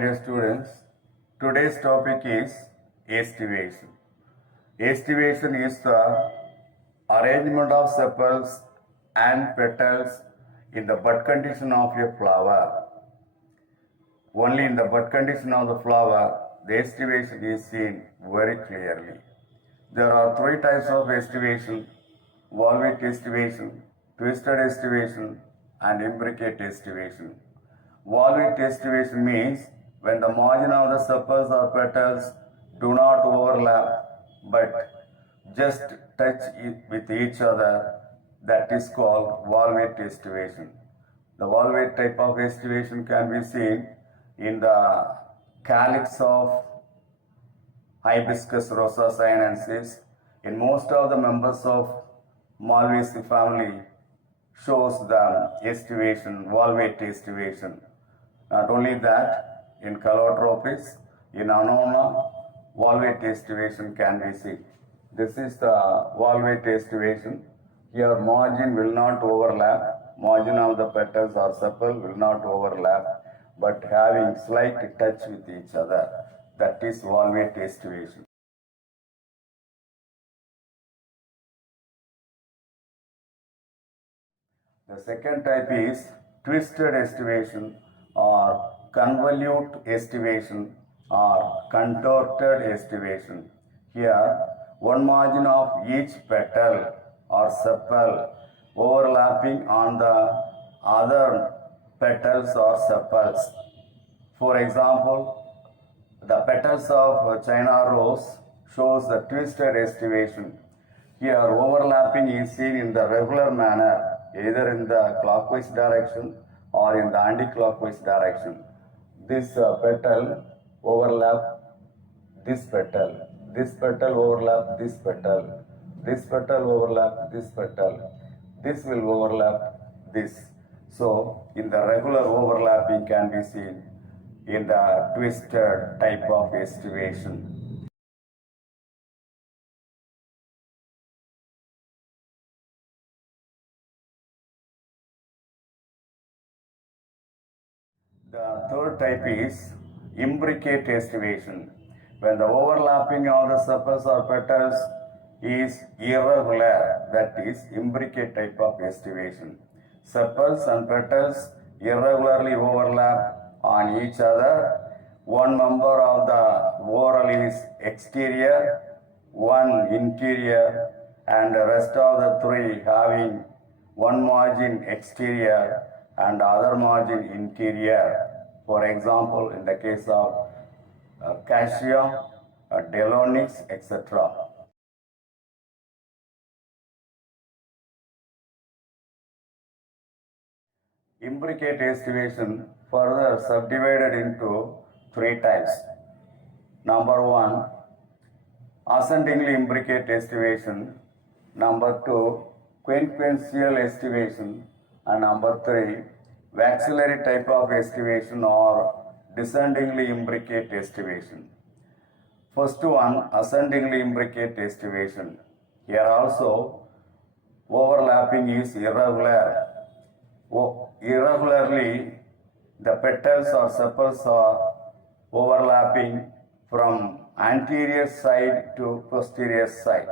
dear students. Today's topic is estivation. Estivation is the arrangement of sepals and petals in the bud condition of a flower. Only in the bud condition of the flower, the estivation is seen very clearly. There are three types of estivation: volute estivation, twisted estivation, and imbricate estivation. Volute estivation means when the margin of the sepals or petals do not overlap but just touch with each other, that is called volute estivation. The volute type of estivation can be seen in the calyx of Hibiscus rosa sinensis. In most of the members of Malvaceae family shows the estivation, volute estivation. Not only that, in Calotropis, in Annona, volute estivation can be seen. This is the volute estivation. Here margin will not overlap, margin of the petals or sepal will not overlap, but having slight touch with each other. That is volute estivation. The second type is twisted estivation or convolute estivation or contorted estivation. Here, one margin of each petal or sepal overlapping on the other petals or sepals. For example, the petals of China rose shows the twisted estivation. Here, overlapping is seen in the regular manner, either in the clockwise direction or in the anti-clockwise direction. This petal overlap this petal overlap this petal overlap this petal, this will overlap this. So, in the regular overlapping can be seen in the twisted type of estivation. The third type is imbricate estivation, when the overlapping of the sepals or petals is irregular, that is imbricate type of estivation. Sepals and petals irregularly overlap on each other. One member of the whorl is exterior, one interior, and the rest of the three having one margin exterior and other margin interior. For example, in the case of cassia, Delonix, etc. Imbricate estivation further subdivided into three types. Number one, ascendingly imbricate estivation. Number two, quinquensial estivation. And number three, waxillary type of estivation or descendingly imbricate estivation. First one, ascendingly imbricate estivation. Here also, overlapping is irregular. Irregularly, the petals or sepals are overlapping from anterior side to posterior side.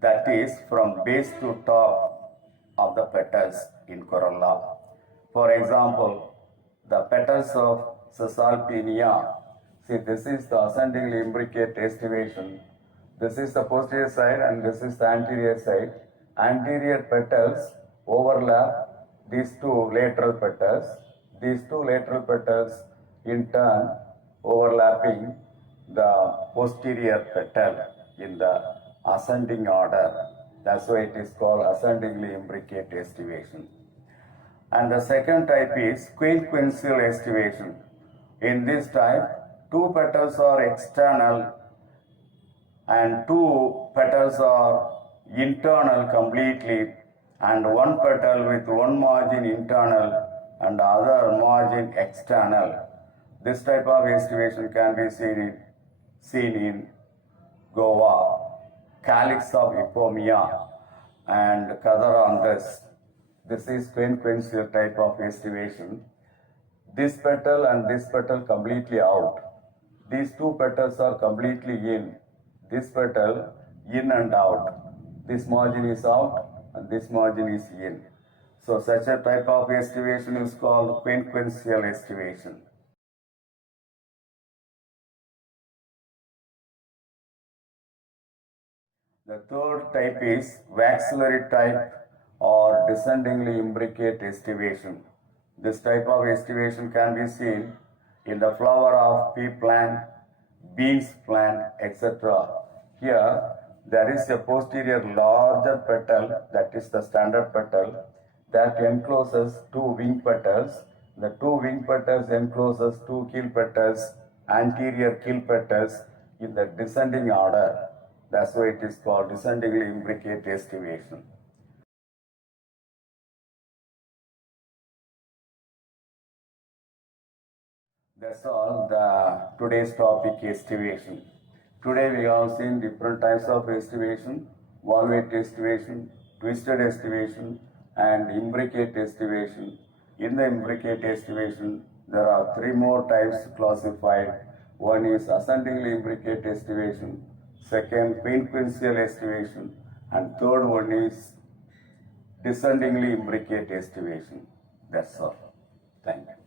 That is, from base to top of the petals in corolla. For example, the petals of Caesalpinia. See, this is the ascendingly imbricate estivation. This is the posterior side and this is the anterior side. Anterior petals overlap these two lateral petals. These two lateral petals in turn overlapping the posterior petal in the ascending order. That's why it is called ascendingly imbricate estivation. And the second type is quinquensial estivation. In this type, two petals are external and two petals are internal completely, and one petal with one margin internal and other margin external. This type of estivation can be seen in Goa, calyx of Epomia and Catharanthus. This is quinquensial type of estivation. This petal and this petal completely out. These two petals are completely in. This petal in and out. This margin is out and this margin is in. So such a type of estivation is called quinquential estivation. The third type is waxillary type or descendingly imbricate estivation. This type of estivation can be seen in the flower of pea plant, beans plant, etc. Here there is a posterior larger petal, that is the standard petal, that encloses two wing petals. The two wing petals encloses two keel petals, anterior keel petals in the descending order. That's why it is called descendingly imbricate estivation. That's all the today's topic, estivation. Today we have seen different types of estivation: valvate estivation, twisted estivation, and imbricate estivation. In the imbricate estivation, there are three more types classified. One is ascendingly imbricate estivation, second quinquential estivation, and third one is descendingly imbricate estivation. That's all. Thank you.